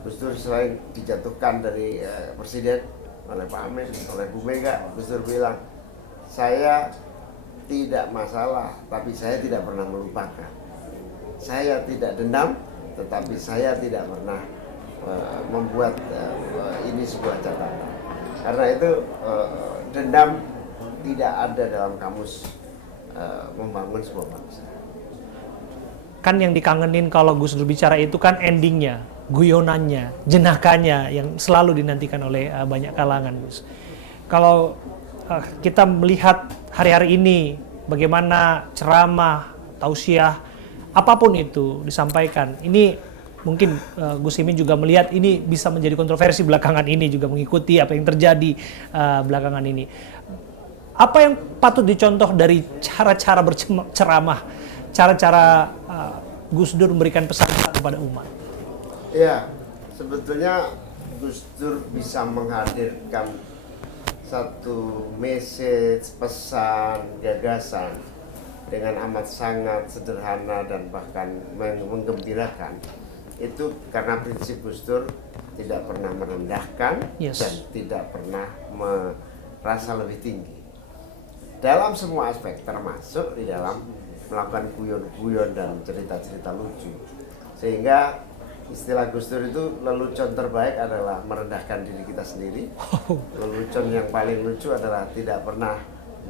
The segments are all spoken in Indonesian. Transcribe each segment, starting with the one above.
Gus Dur selain dijatuhkan dari presiden oleh Pak Amin, oleh Bu Mega, Gus Dur bilang, saya tidak masalah, tapi saya tidak pernah melupakan. Saya tidak dendam, tetapi saya tidak pernah membuat ini sebuah catatan. Karena itu dendam tidak ada dalam kamus membangun sebuah bangsa. Kan yang dikangenin kalau Gus Dur bicara itu kan endingnya, guyonannya, jenakanya yang selalu dinantikan oleh banyak kalangan, Gus. Kalau kita melihat hari-hari ini bagaimana ceramah, tausiah, apapun itu disampaikan, ini mungkin Gus Imin juga melihat ini bisa menjadi kontroversi belakangan ini, juga mengikuti apa yang terjadi belakangan ini. Apa yang patut dicontoh dari cara-cara berceramah, cara-cara Gus Dur memberikan pesan kepada umat? Ya, sebetulnya Gus Dur bisa menghadirkan satu message, pesan, gagasan dengan amat sangat sederhana dan bahkan menggembirakan. Itu karena prinsip Gus Dur tidak pernah merendahkan dan tidak pernah merasa lebih tinggi dalam semua aspek, termasuk di dalam melakukan guyon-guyon dan cerita-cerita lucu. Sehingga istilah Gus Dur itu lelucon terbaik adalah merendahkan diri kita sendiri. Lelucon yang paling lucu adalah tidak pernah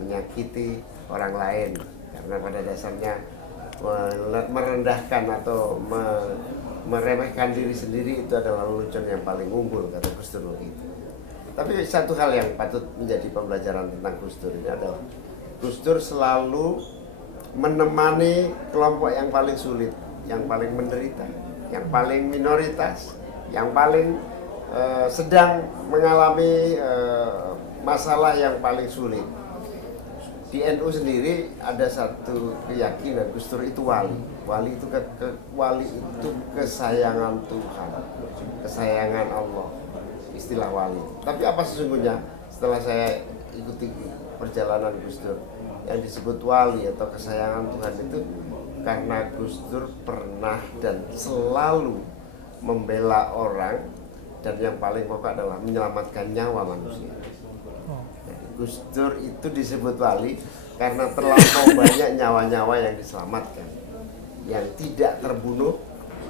menyakiti orang lain, karena pada dasarnya merendahkan atau meremehkan diri sendiri itu adalah lelucon yang paling unggul, kata Gus Dur begitu. Tapi satu hal yang patut menjadi pembelajaran tentang Gus Dur ini adalah Gus Dur selalu menemani kelompok yang paling sulit, yang paling menderita, yang paling minoritas, yang paling sedang mengalami masalah yang paling sulit. Di NU sendiri ada satu keyakinan Gus Dur itu wali. Wali itu kesayangan Tuhan, kesayangan Allah, istilah wali. Tapi apa sesungguhnya setelah saya ikuti perjalanan Gus Dur, yang disebut wali atau kesayangan Tuhan itu karena Gus Dur pernah dan selalu membela orang, dan yang paling pokok adalah menyelamatkan nyawa manusia. Gus Dur itu disebut wali karena terlampau banyak nyawa-nyawa yang diselamatkan, yang tidak terbunuh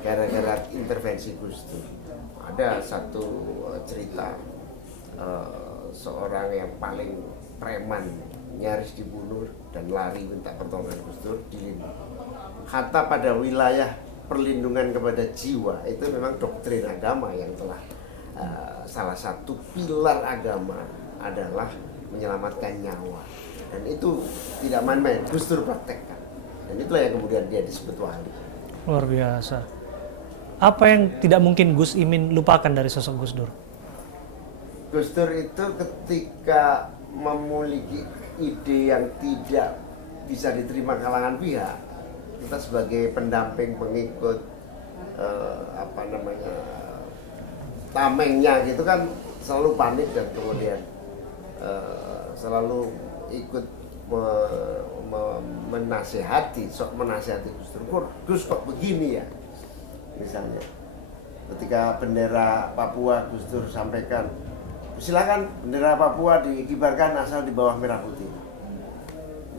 gara-gara intervensi Gus Dur. Ada satu cerita seorang yang paling preman nyaris dibunuh dan lari minta pertolongan Gus Dur, dilindungi. Hatta pada wilayah perlindungan kepada jiwa itu memang doktrin agama yang telah salah satu pilar agama adalah menyelamatkan nyawa, dan itu tidak main-main. Gus Dur praktekkan, dan itulah yang kemudian dia disebut wali. Luar biasa. Apa yang tidak mungkin Gus Imin lupakan dari sosok Gus Dur? Gus Dur itu ketika memiliki ide yang tidak bisa diterima kalangan pihak, kita sebagai pendamping, pengikut, tamengnya gitu kan selalu panik dan kemudian selalu ikut menasehati Gus Dur. Gus kok begini ya, misalnya ketika bendera Papua Gus Dur sampaikan, silakan bendera Papua dikibarkan asal di bawah merah putih.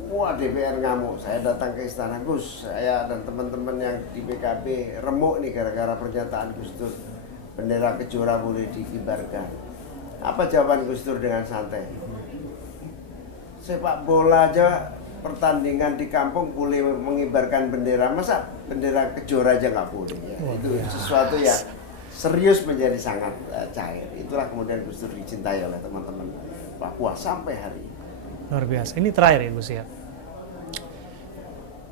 Wah, DPR ngamuk. Saya datang ke istana, Gus, saya dan teman-teman yang di PKB remuk nih gara-gara pernyataan Gus Dur, bendera Kejora boleh dikibarkan. Apa jawaban Gus Dur dengan santai? Sepak bola aja pertandingan di kampung boleh mengibarkan bendera, masa bendera Kejora aja nggak boleh ya? Itu sesuatu yang serius menjadi sangat cair. Itulah kemudian Gus Dur dicintai oleh teman-teman Papua sampai hari ini. Luar biasa. Ini terakhir ya Gus ya.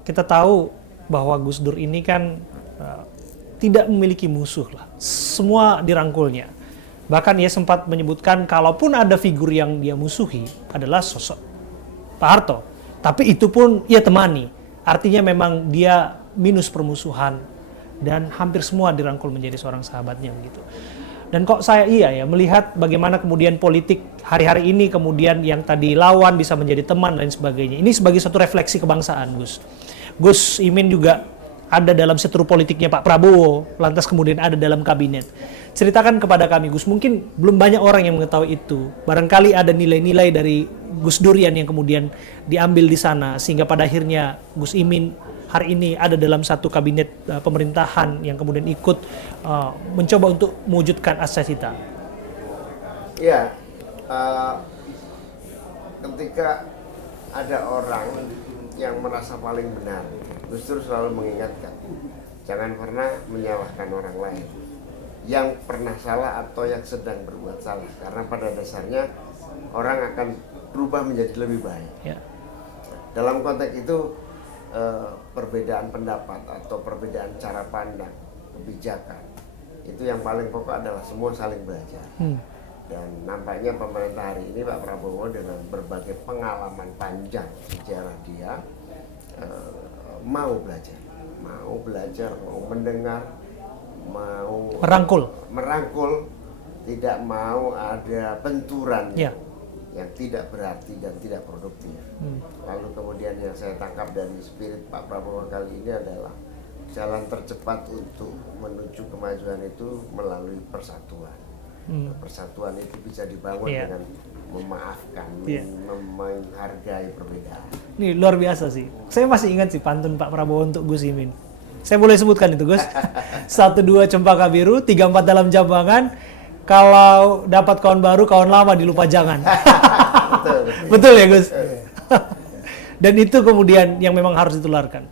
Kita tahu bahwa Gus Dur ini kan tidak memiliki musuh lah. Semua dirangkulnya. Bahkan ia sempat menyebutkan kalaupun ada figur yang dia musuhi adalah sosok Pak Harto. Tapi itu pun ia temani. Artinya memang dia minus permusuhan dan hampir semua dirangkul menjadi seorang sahabatnya begitu. Dan kok saya melihat bagaimana kemudian politik hari-hari ini kemudian yang tadi lawan bisa menjadi teman dan sebagainya. Ini sebagai satu refleksi kebangsaan, Gus. Gus Imin juga ada dalam seturu politiknya Pak Prabowo, lantas kemudian ada dalam kabinet. Ceritakan kepada kami, Gus, mungkin belum banyak orang yang mengetahui itu. Barangkali ada nilai-nilai dari Gus Durian yang kemudian diambil di sana, sehingga pada akhirnya Gus Imin hari ini ada dalam satu kabinet pemerintahan yang kemudian ikut mencoba untuk mewujudkan Asasita. Ya, ketika ada orang yang merasa paling benar, Gus Dur selalu mengingatkan, jangan pernah menyalahkan orang lain yang pernah salah atau yang sedang berbuat salah, karena pada dasarnya orang akan berubah menjadi lebih baik. Ya. Dalam konteks itu perbedaan pendapat atau perbedaan cara pandang, kebijakan, itu yang paling pokok adalah semua saling belajar. Dan nampaknya pemerintah hari ini Pak Prabowo dengan berbagai pengalaman panjang sejarah dia mau belajar, mau mendengar, mau merangkul, tidak mau ada benturan yang tidak berarti dan tidak produktif. Lalu kemudian yang saya tangkap dari spirit Pak Prabowo kali ini adalah jalan tercepat untuk menuju kemajuan itu melalui persatuan. Persatuan itu bisa dibangun dengan memaafkan, menghargai perbedaan. Ini luar biasa sih. Saya masih ingat sih pantun Pak Prabowo untuk Gus Imin. Saya boleh sebutkan itu, Gus. 1-2 cempaka biru, 3-4 dalam jambangan. Kalau dapat kawan baru, kawan lama dilupa jangan. Betul. Betul ya, Gus? Dan itu kemudian yang memang harus ditularkan.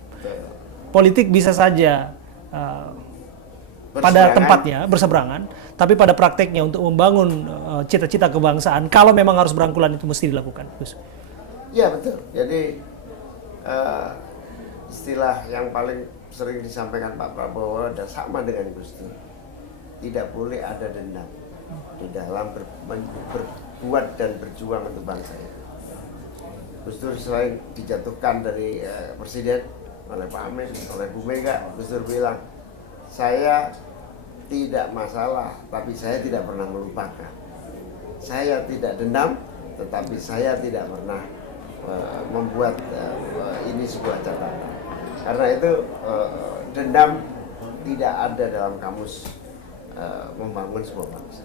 Politik bisa saja pada tempatnya berseberangan, tapi pada prakteknya untuk membangun cita-cita kebangsaan, kalau memang harus berangkulan itu mesti dilakukan, Gus. Ya betul. Jadi istilah yang paling sering disampaikan Pak Prabowo dan sama dengan Gus Dur. Tidak boleh ada dendam di dalam berbuat dan berjuang untuk bangsa itu. Gus Dur selain dijatuhkan dari presiden oleh Pak Amin, oleh Bu Mega, Gus Dur bilang, saya tidak masalah, tapi saya tidak pernah melupakan. Saya tidak dendam, tetapi saya tidak pernah membuat ini sebuah catatan. Karena itu dendam tidak ada dalam kamus membangun sebuah bangsa.